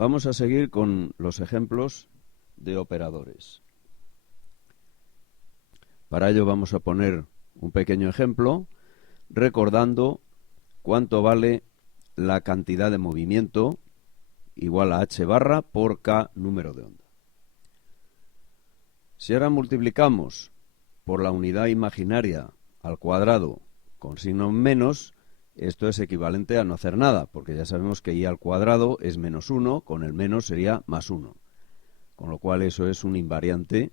Vamos a seguir con los ejemplos de operadores. Para ello vamos a poner un pequeño ejemplo recordando cuánto vale la cantidad de movimiento igual a h barra por k número de onda. Si ahora multiplicamos por la unidad imaginaria al cuadrado con signo menos, esto es equivalente a no hacer nada, porque ya sabemos que i al cuadrado es menos 1, con el menos sería más 1. Con lo cual eso es un invariante.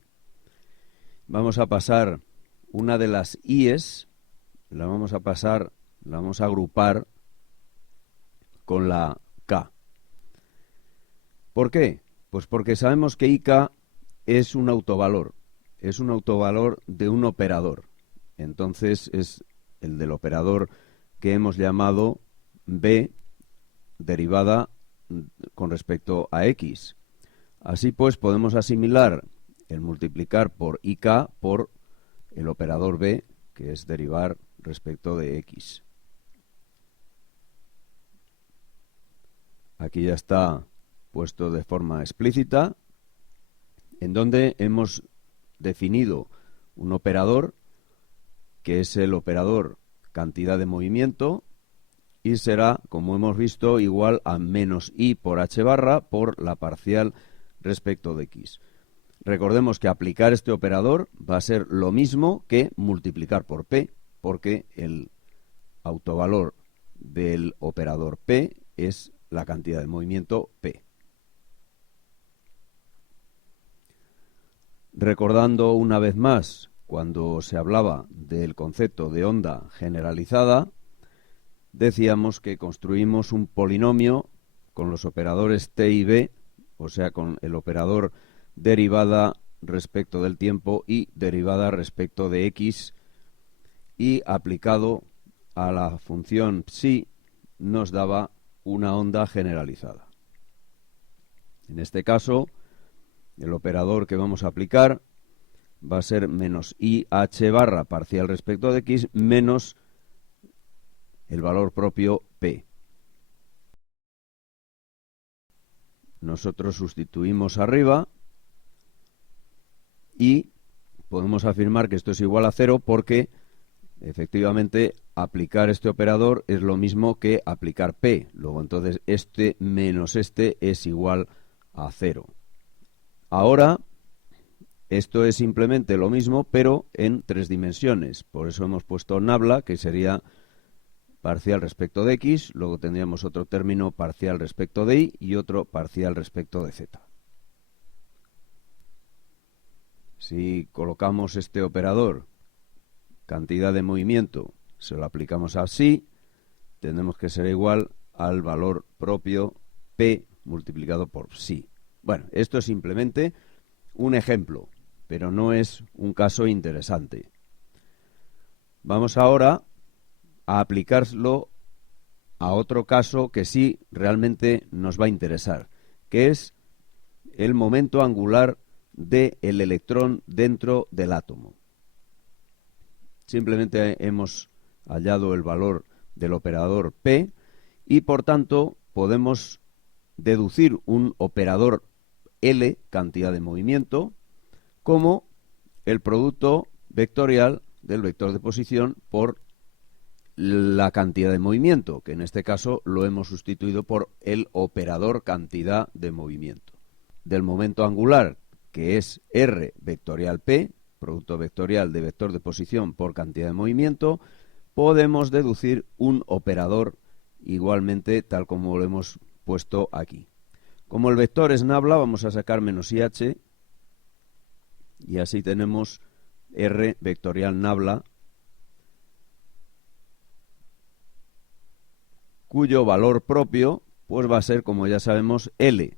Vamos a pasar una de las i's, la vamos a agrupar con la k. ¿Por qué? Pues porque sabemos que ik es un autovalor de un operador. Entonces es el del operador que hemos llamado b derivada con respecto a x. Así pues podemos asimilar el multiplicar por ik por el operador b, que es derivar respecto de x. Aquí ya está puesto de forma explícita, en donde hemos definido un operador que es el operador cantidad de movimiento y será, como hemos visto, igual a menos i por h barra por la parcial respecto de x. Recordemos que aplicar este operador va a ser lo mismo que multiplicar por p, porque el autovalor del operador p es la cantidad de movimiento p. Recordando una vez más, cuando se hablaba del concepto de onda generalizada, decíamos que construimos un polinomio con los operadores t y b, o sea, con el operador derivada respecto del tiempo y derivada respecto de x, y aplicado a la función psi nos daba una onda generalizada. En este caso, el operador que vamos a aplicar va a ser menos i h barra parcial respecto de x menos el valor propio p. Nosotros sustituimos arriba y podemos afirmar que esto es igual a 0 porque efectivamente aplicar este operador es lo mismo que aplicar p. Luego entonces este menos este es igual a 0. Ahora esto es simplemente lo mismo pero en 3 dimensiones. Por eso hemos puesto nabla, que sería parcial respecto de x, luego tendríamos otro término parcial respecto de y y otro parcial respecto de z. Si colocamos este operador, cantidad de movimiento, se lo aplicamos a psi, tendremos que ser igual al valor propio p multiplicado por psi. Bueno, esto es simplemente un ejemplo, pero no es un caso interesante. Vamos ahora a aplicarlo a otro caso que sí realmente nos va a interesar, que es el momento angular del electrón dentro del átomo. Simplemente hemos hallado el valor del operador P y por tanto podemos deducir un operador L, cantidad de movimiento, como el producto vectorial del vector de posición por la cantidad de movimiento, que en este caso lo hemos sustituido por el operador cantidad de movimiento. Del momento angular, que es R vectorial P, producto vectorial de vector de posición por cantidad de movimiento, podemos deducir un operador igualmente tal como lo hemos puesto aquí. Como el vector es nabla, vamos a sacar menos IH y así tenemos R vectorial nabla, cuyo valor propio pues va a ser, como ya sabemos, L,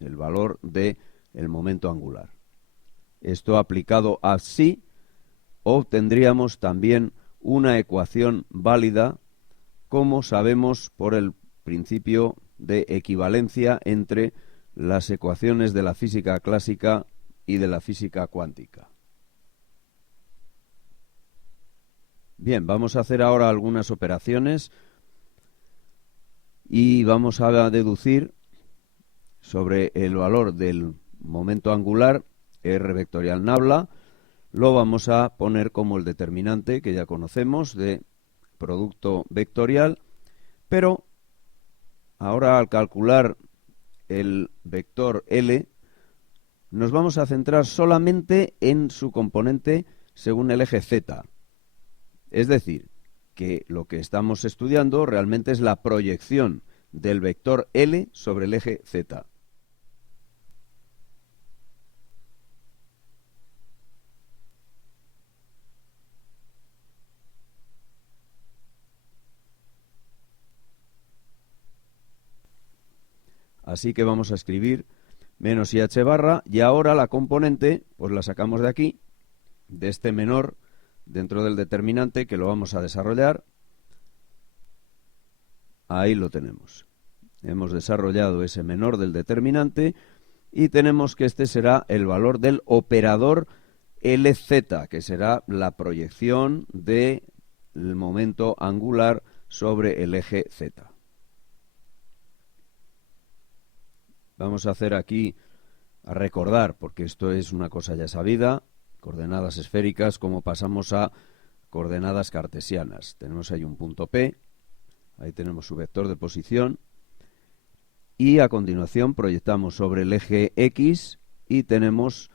el valor del momento angular. Esto aplicado a psi, obtendríamos también una ecuación válida, como sabemos por el principio de equivalencia entre las ecuaciones de la física clásica y de la física cuántica. Bien, vamos a hacer ahora algunas operaciones y vamos a deducir sobre el valor del momento angular, R vectorial nabla, lo vamos a poner como el determinante que ya conocemos de producto vectorial, pero ahora al calcular el vector L nos vamos a centrar solamente en su componente según el eje Z. Es decir, que lo que estamos estudiando realmente es la proyección del vector L sobre el eje Z. Así que vamos a escribir menos IH barra, y ahora la componente pues la sacamos de aquí, de este menor dentro del determinante, que lo vamos a desarrollar. Ahí lo tenemos. Hemos desarrollado ese menor del determinante y tenemos que este será el valor del operador LZ, que será la proyección del momento angular sobre el eje Z. Vamos a hacer aquí, a recordar, porque esto es una cosa ya sabida, coordenadas esféricas, como pasamos a coordenadas cartesianas. Tenemos ahí un punto P, ahí tenemos su vector de posición, y a continuación proyectamos sobre el eje X y tenemos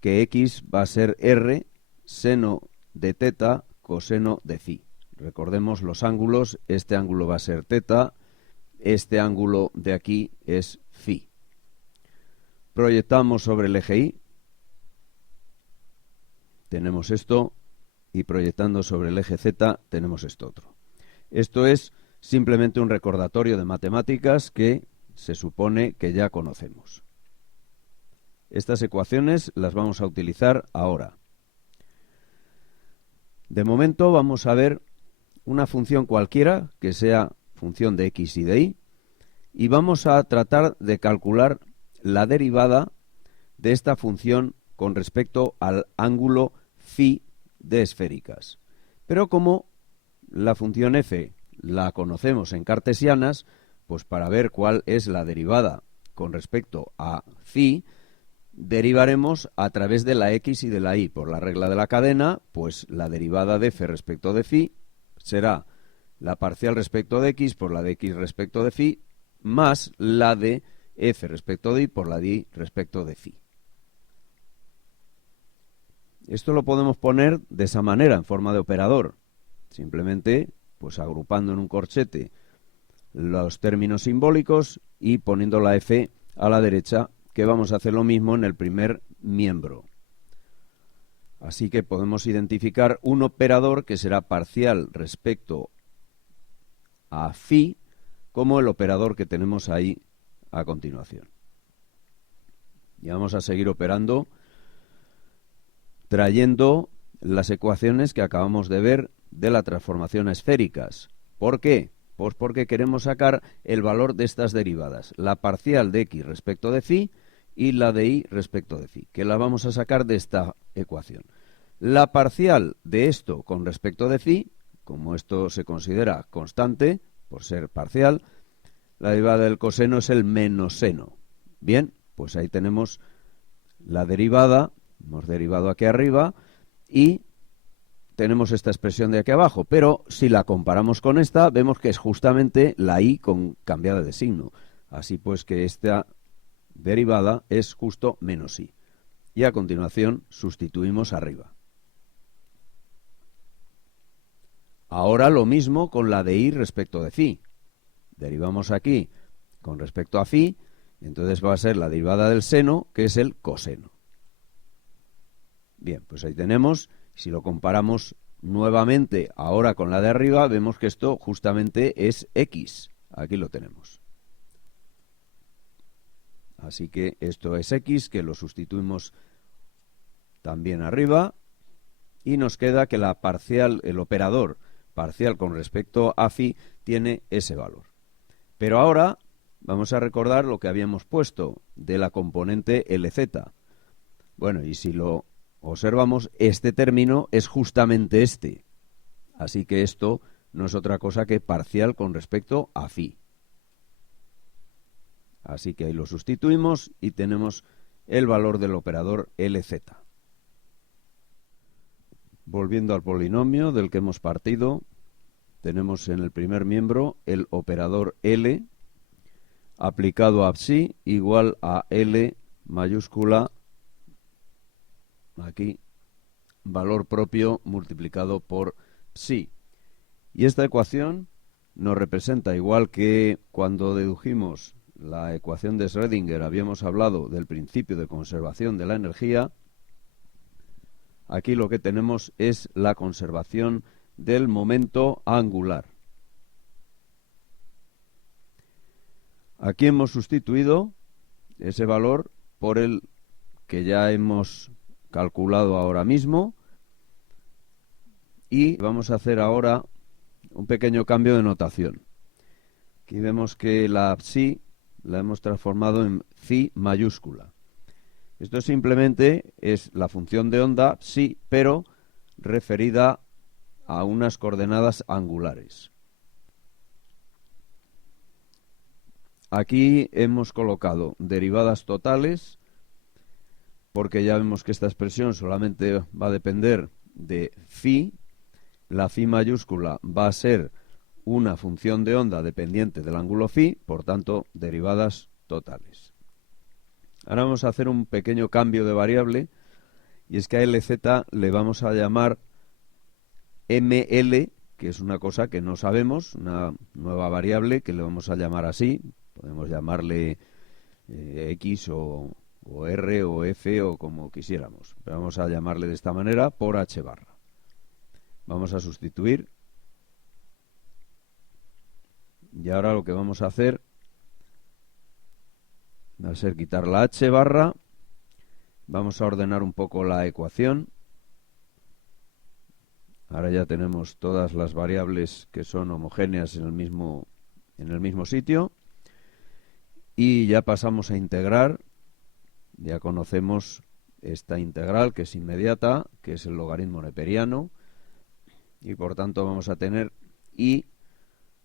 que X va a ser R, seno de teta, coseno de phi. Recordemos los ángulos, este ángulo va a ser teta, este ángulo de aquí es phi. Proyectamos sobre el eje Y, tenemos esto, y proyectando sobre el eje Z tenemos esto otro. Esto es simplemente un recordatorio de matemáticas que se supone que ya conocemos. Estas ecuaciones las vamos a utilizar ahora. De momento vamos a ver una función cualquiera que sea función de X y de Y, y vamos a tratar de calcular la derivada de esta función con respecto al ángulo phi de esféricas. Pero como la función f la conocemos en cartesianas, pues para ver cuál es la derivada con respecto a phi, derivaremos a través de la x y de la y. Por la regla de la cadena, pues la derivada de f respecto de phi será la parcial respecto de x por la de x respecto de phi, más la de f respecto de y por la de y respecto de phi. Esto lo podemos poner de esa manera, en forma de operador. Simplemente, pues agrupando en un corchete los términos simbólicos y poniendo la f a la derecha, que vamos a hacer lo mismo en el primer miembro. Así que podemos identificar un operador que será parcial respecto a phi, como el operador que tenemos ahí a continuación. Y vamos a seguir operando trayendo las ecuaciones que acabamos de ver de la transformación a esféricas. ¿Por qué? Pues porque queremos sacar el valor de estas derivadas, la parcial de x respecto de phi y la de y respecto de phi, que la vamos a sacar de esta ecuación. La parcial de esto con respecto de phi, como esto se considera constante, por ser parcial, la derivada del coseno es el menos seno. Bien, pues ahí tenemos la derivada, hemos derivado aquí arriba, y tenemos esta expresión de aquí abajo, pero si la comparamos con esta, vemos que es justamente la y cambiada de signo. Así pues que esta derivada es justo menos y. Y a continuación sustituimos arriba. Ahora lo mismo con la de y respecto de phi. Derivamos aquí con respecto a phi, y entonces va a ser la derivada del seno, que es el coseno. Bien, pues ahí tenemos. Si lo comparamos nuevamente ahora con la de arriba, vemos que esto justamente es x. Aquí lo tenemos. Así que esto es x, que lo sustituimos también arriba, y nos queda que la parcial, el operador parcial con respecto a phi tiene ese valor. Pero ahora vamos a recordar lo que habíamos puesto de la componente LZ. Bueno, y si lo observamos, este término es justamente este. Así que esto no es otra cosa que parcial con respecto a phi. Así que ahí lo sustituimos y tenemos el valor del operador LZ. Volviendo al polinomio del que hemos partido, tenemos en el primer miembro el operador L aplicado a psi igual a L mayúscula, aquí, valor propio multiplicado por psi. Y esta ecuación nos representa, igual que cuando dedujimos la ecuación de Schrödinger, habíamos hablado del principio de conservación de la energía. Aquí lo que tenemos es la conservación del momento angular. Aquí hemos sustituido ese valor por el que ya hemos calculado ahora mismo y vamos a hacer ahora un pequeño cambio de notación. Aquí vemos que la psi la hemos transformado en phi mayúscula. Esto simplemente es la función de onda psi, pero referida a unas coordenadas angulares. Aquí hemos colocado derivadas totales, porque ya vemos que esta expresión solamente va a depender de phi. La phi mayúscula va a ser una función de onda dependiente del ángulo phi, por tanto, derivadas totales. Ahora vamos a hacer un pequeño cambio de variable, y es que a LZ le vamos a llamar ML, que es una cosa que no sabemos, una nueva variable que le vamos a llamar así. Podemos llamarle X o R o F o como quisiéramos. Pero vamos a llamarle de esta manera por H barra. Vamos a sustituir. Y ahora lo que vamos a hacer va a ser quitar la H barra. Vamos a ordenar un poco la ecuación. Ahora ya tenemos todas las variables que son homogéneas en el mismo sitio. Y ya pasamos a integrar. Ya conocemos esta integral que es inmediata, que es el logaritmo neperiano. Y por tanto vamos a tener I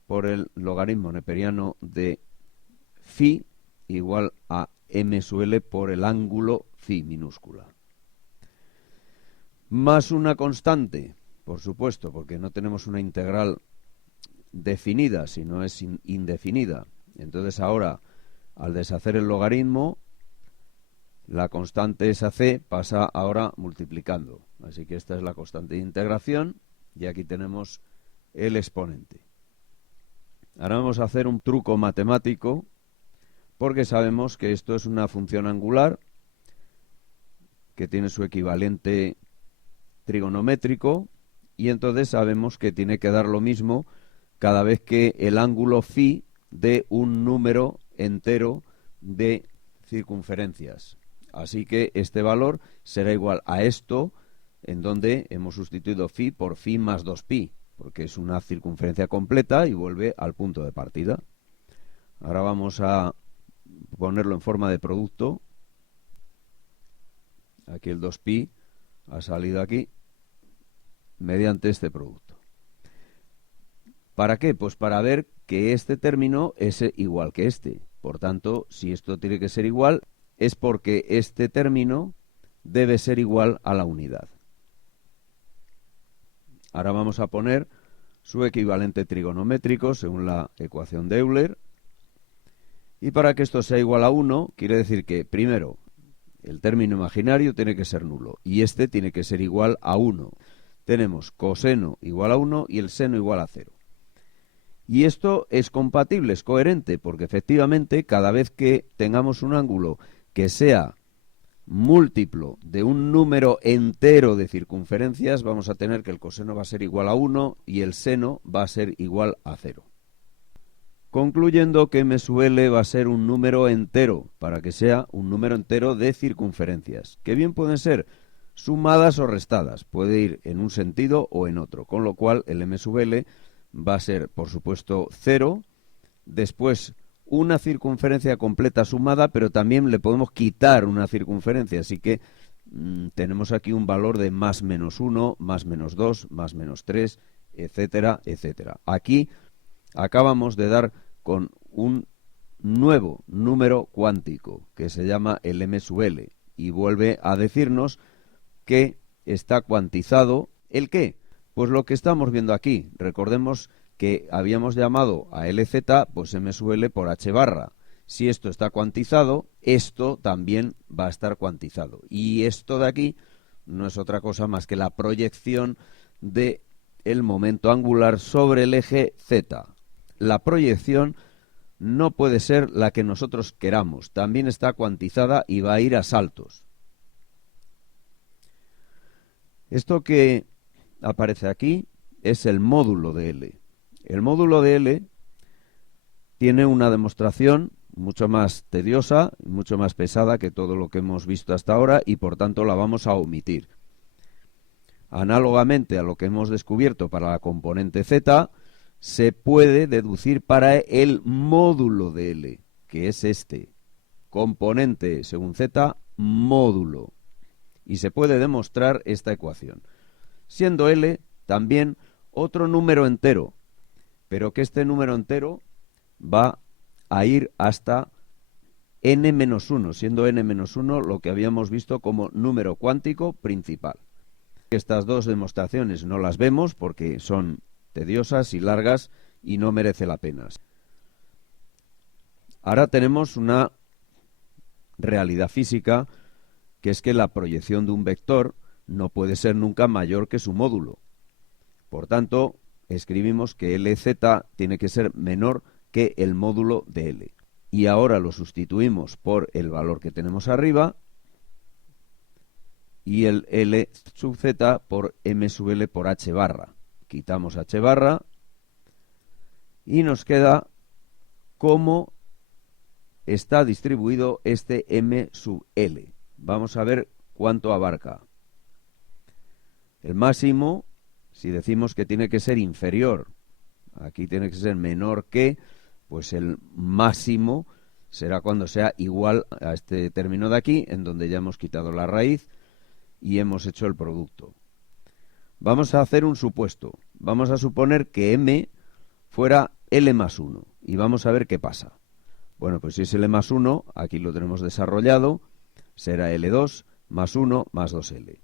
por el logaritmo neperiano de phi igual a m sub L por el ángulo phi minúscula. Más una constante, por supuesto, porque no tenemos una integral definida, sino es indefinida. Entonces ahora, al deshacer el logaritmo, la constante esa c pasa ahora multiplicando. Así que esta es la constante de integración y aquí tenemos el exponente. Ahora vamos a hacer un truco matemático porque sabemos que esto es una función angular que tiene su equivalente trigonométrico y entonces sabemos que tiene que dar lo mismo cada vez que el ángulo phi dé un número entero de circunferencias. Así que este valor será igual a esto, en donde hemos sustituido phi por phi más 2pi, porque es una circunferencia completa y vuelve al punto de partida. Ahora vamos a ponerlo en forma de producto. Aquí el 2pi ha salido aquí mediante este producto. ¿Para qué? Pues para ver que este término es igual que este. Por tanto, si esto tiene que ser igual, es porque este término debe ser igual a la unidad. Ahora vamos a poner su equivalente trigonométrico según la ecuación de Euler. Y para que esto sea igual a 1, quiere decir que, primero, el término imaginario tiene que ser nulo y este tiene que ser igual a 1. Tenemos coseno igual a 1 y el seno igual a 0. Y esto es compatible, es coherente, porque efectivamente cada vez que tengamos un ángulo que sea múltiplo de un número entero de circunferencias, vamos a tener que el coseno va a ser igual a 1 y el seno va a ser igual a 0. Concluyendo que m sub L va a ser un número entero, para que sea un número entero de circunferencias, que bien pueden ser sumadas o restadas, puede ir en un sentido o en otro, con lo cual el m sub L va a ser, por supuesto, 0, después una circunferencia completa sumada, pero también le podemos quitar una circunferencia, así que tenemos aquí un valor de más menos 1, más menos 2, más menos 3, etcétera, etcétera. Aquí acabamos de dar con un nuevo número cuántico que se llama el m sub l y vuelve a decirnos que está cuantizado ¿el qué? Pues lo que estamos viendo aquí. Recordemos que habíamos llamado a LZ pues m sub l por h barra. Si esto está cuantizado, esto también va a estar cuantizado. Y esto de aquí no es otra cosa más que la proyección de el momento angular sobre el eje Z. La proyección no puede ser la que nosotros queramos. También está cuantizada y va a ir a saltos. Esto que aparece aquí es el módulo de L. El módulo de L tiene una demostración mucho más tediosa, mucho más pesada que todo lo que hemos visto hasta ahora y por tanto la vamos a omitir. Análogamente a lo que hemos descubierto para la componente Z, se puede deducir para el módulo de L, que es este. Componente según Z, módulo. Y se puede demostrar esta ecuación. Siendo L también otro número entero, pero que este número entero va a ir hasta n-1, siendo n-1 lo que habíamos visto como número cuántico principal. Estas dos demostraciones no las vemos porque son tediosas y largas y no merece la pena. Ahora tenemos una realidad física, que es que la proyección de un vector no puede ser nunca mayor que su módulo. Por tanto, escribimos que LZ tiene que ser menor que el módulo de L. Y ahora lo sustituimos por el valor que tenemos arriba y el L sub Z por M sub L por H barra. Quitamos H barra y nos queda cómo está distribuido este M sub L. Vamos a ver cuánto abarca. El máximo, si decimos que tiene que ser inferior, aquí tiene que ser menor que, pues el máximo será cuando sea igual a este término de aquí, en donde ya hemos quitado la raíz y hemos hecho el producto. Vamos a hacer un supuesto. Vamos a suponer que M fuera L más 1 y vamos a ver qué pasa. Bueno, pues si es L más 1, aquí lo tenemos desarrollado, será L2 más 1 más 2L.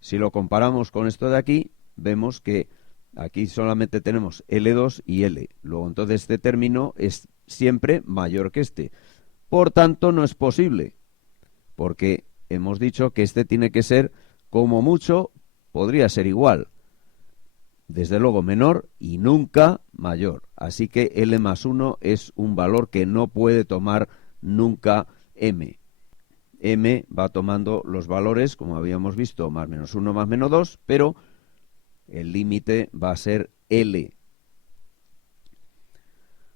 Si lo comparamos con esto de aquí, vemos que aquí solamente tenemos L2 y L. Luego, entonces, este término es siempre mayor que este. Por tanto, no es posible, porque hemos dicho que este tiene que ser, como mucho, podría ser igual. Desde luego menor y nunca mayor. Así que L más 1 es un valor que no puede tomar nunca M. M va tomando los valores, como habíamos visto, más menos 1 más menos 2, pero el límite va a ser L.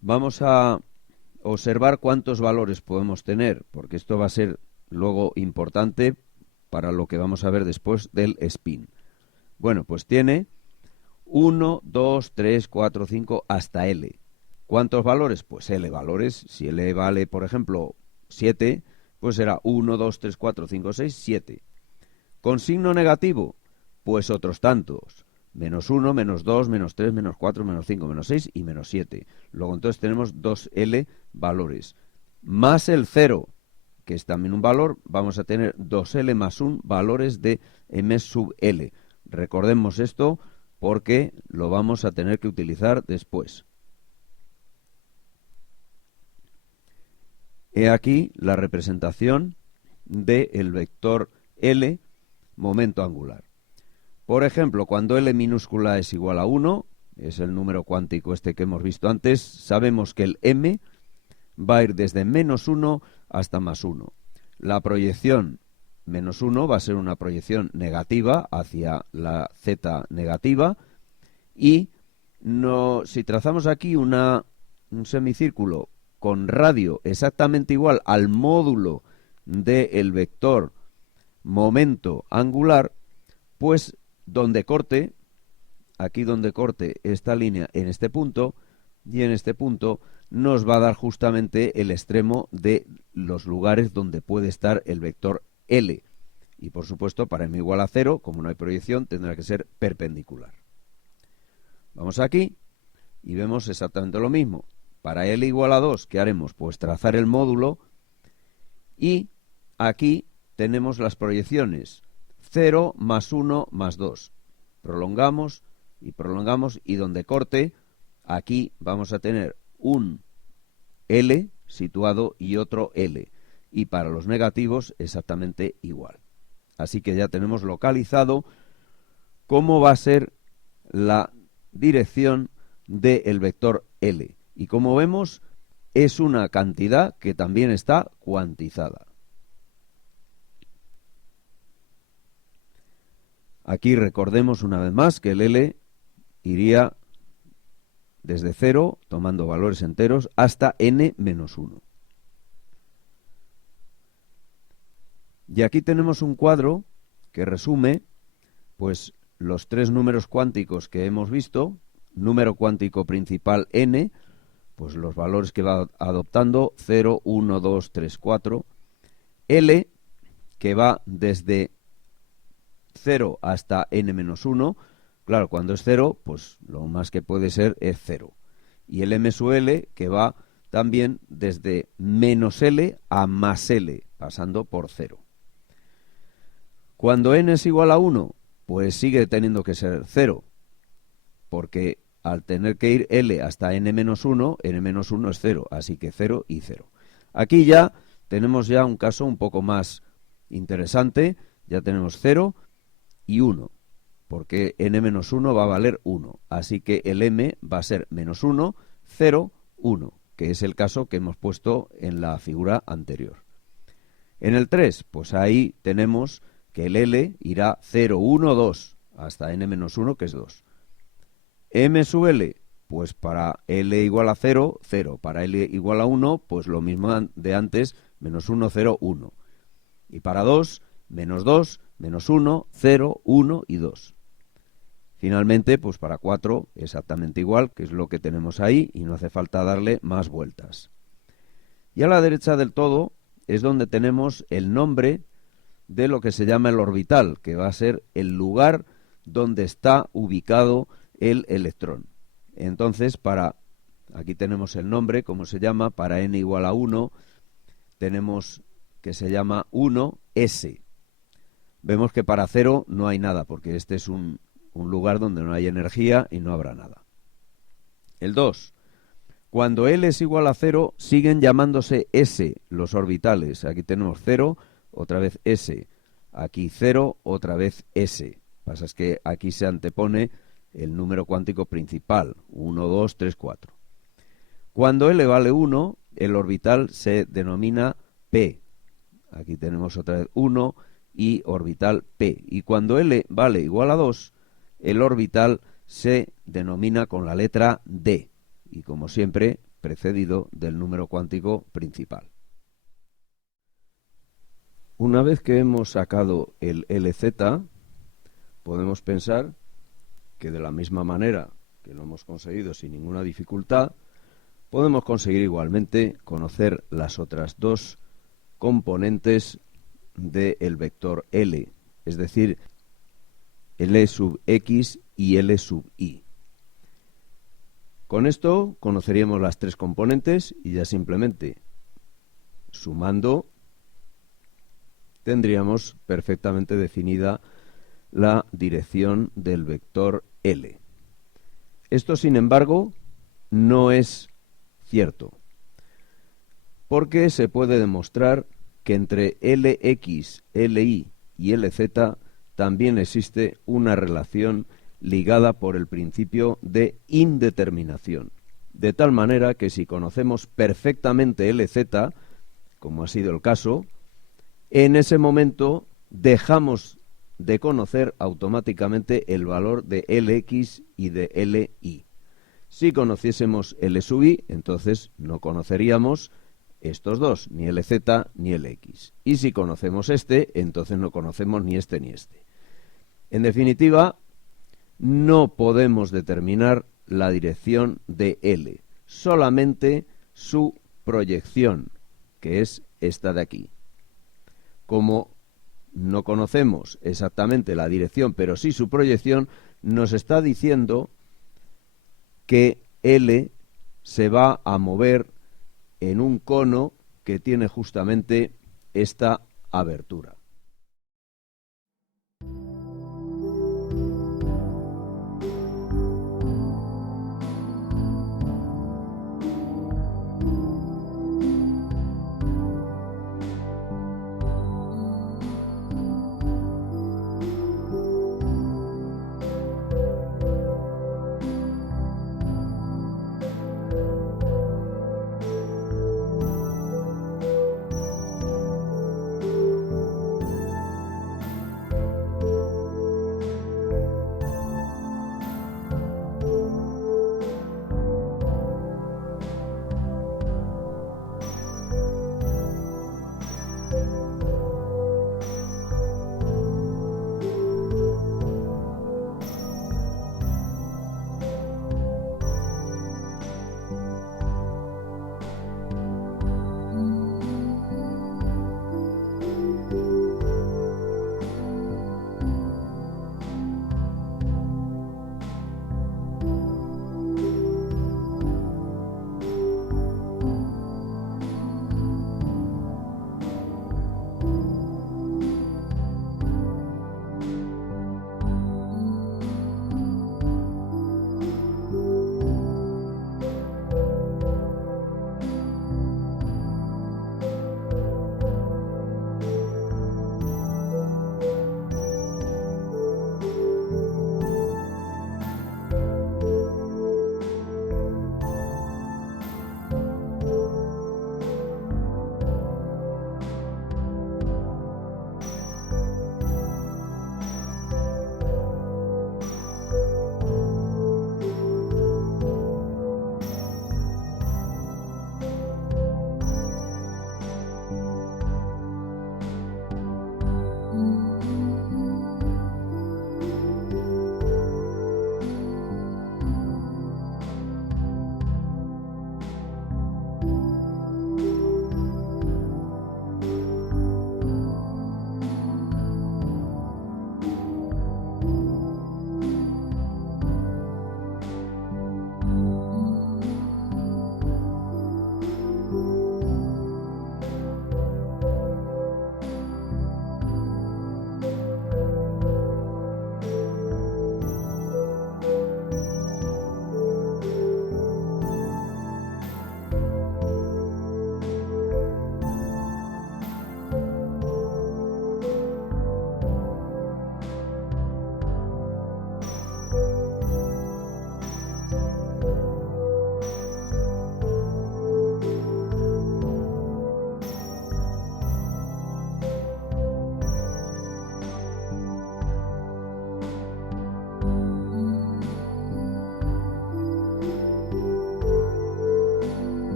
Vamos a observar cuántos valores podemos tener, porque esto va a ser luego importante para lo que vamos a ver después del spin. Bueno, pues tiene 1, 2, 3, 4, 5, hasta L. ¿Cuántos valores? Pues L valores. Si L vale, por ejemplo, 7, pues será 1, 2, 3, 4, 5, 6, 7. ¿Con signo negativo? Pues otros tantos. Menos 1, menos 2, menos 3, menos 4, menos 5, menos 6 y menos 7. Luego entonces tenemos 2L valores. Más el 0, que es también un valor, vamos a tener 2L más 1 valores de M sub L. Recordemos esto porque lo vamos a tener que utilizar después. He aquí la representación del vector L, momento angular. Por ejemplo, cuando L minúscula es igual a 1, es el número cuántico este que hemos visto antes, sabemos que el M va a ir desde menos 1 hasta más 1. La proyección menos 1 va a ser una proyección negativa hacia la Z negativa y si trazamos aquí un semicírculo con radio exactamente igual al módulo del vector momento angular, pues donde corte, aquí donde corte esta línea en este punto y en este punto nos va a dar justamente el extremo de los lugares donde puede estar el vector L. Y por supuesto, para m igual a 0, como no hay proyección, tendrá que ser perpendicular. Vamos aquí y vemos exactamente lo mismo. Para L igual a 2, ¿qué haremos? Pues trazar el módulo y aquí tenemos las proyecciones 0 más 1 más 2. Prolongamos y donde corte, aquí vamos a tener un L situado y otro L. Y para los negativos exactamente igual. Así que ya tenemos localizado cómo va a ser la dirección del vector L. Y como vemos, es una cantidad que también está cuantizada. Aquí recordemos una vez más que el L iría desde 0, tomando valores enteros, hasta n menos 1. Y aquí tenemos un cuadro que resume pues los tres números cuánticos que hemos visto. Número cuántico principal n, pues los valores que va adoptando 0, 1, 2, 3, 4. L, que va desde 0 hasta n menos 1. Claro, cuando es 0, pues lo más que puede ser es 0. Y el m sub l, que va también desde menos l a más l, pasando por 0. Cuando n es igual a 1, pues sigue teniendo que ser 0, porque al tener que ir L hasta n-1, n-1 es 0, así que 0 y 0. Aquí ya tenemos ya un caso un poco más interesante, ya tenemos 0 y 1, porque n-1 va a valer 1, así que el m va a ser menos 1, 0, 1, que es el caso que hemos puesto en la figura anterior. En el 3, pues ahí tenemos que el L irá 0, 1, 2, hasta n-1, que es 2. M sub L, pues para L igual a 0, 0. Para L igual a 1, pues lo mismo de antes, menos 1, 0, 1. Y para 2, menos 2, menos 1, 0, 1 y 2. Finalmente, pues para 4, exactamente igual, que es lo que tenemos ahí, y no hace falta darle más vueltas. Y a la derecha del todo es donde tenemos el nombre de lo que se llama el orbital, que va a ser el lugar donde está ubicado el electrón. Entonces, aquí tenemos el nombre, como se llama, para n igual a 1, tenemos que se llama 1s. Vemos que para 0 no hay nada, porque este es un lugar donde no hay energía y no habrá nada. El 2. Cuando L es igual a 0, siguen llamándose S los orbitales. Aquí tenemos 0, otra vez S. Aquí 0, otra vez S. Pasa es que aquí se antepone el número cuántico principal, 1, 2, 3, 4. Cuando L vale 1, el orbital se denomina P. Aquí tenemos otra vez 1 y orbital P. Y cuando L vale igual a 2, el orbital se denomina con la letra D. Y como siempre, precedido del número cuántico principal. Una vez que hemos sacado el LZ, podemos pensar que de la misma manera que lo hemos conseguido sin ninguna dificultad, podemos conseguir igualmente conocer las otras dos componentes del vector L, es decir, L sub x y L sub y. Con esto conoceríamos las tres componentes y ya simplemente sumando tendríamos perfectamente definida la dirección del vector L. Esto, sin embargo, no es cierto, porque se puede demostrar que entre Lx, Li y Lz también existe una relación ligada por el principio de indeterminación, de tal manera que si conocemos perfectamente Lz, como ha sido el caso, en ese momento dejamos de conocer automáticamente el valor de Lx y de Li. Si conociésemos L sub i, entonces no conoceríamos estos dos, ni Lz ni Lx. Y si conocemos este, entonces no conocemos ni este ni este. En definitiva, no podemos determinar la dirección de L, solamente su proyección, que es esta de aquí. Como no conocemos exactamente la dirección, pero sí su proyección, nos está diciendo que L se va a mover en un cono que tiene justamente esta abertura.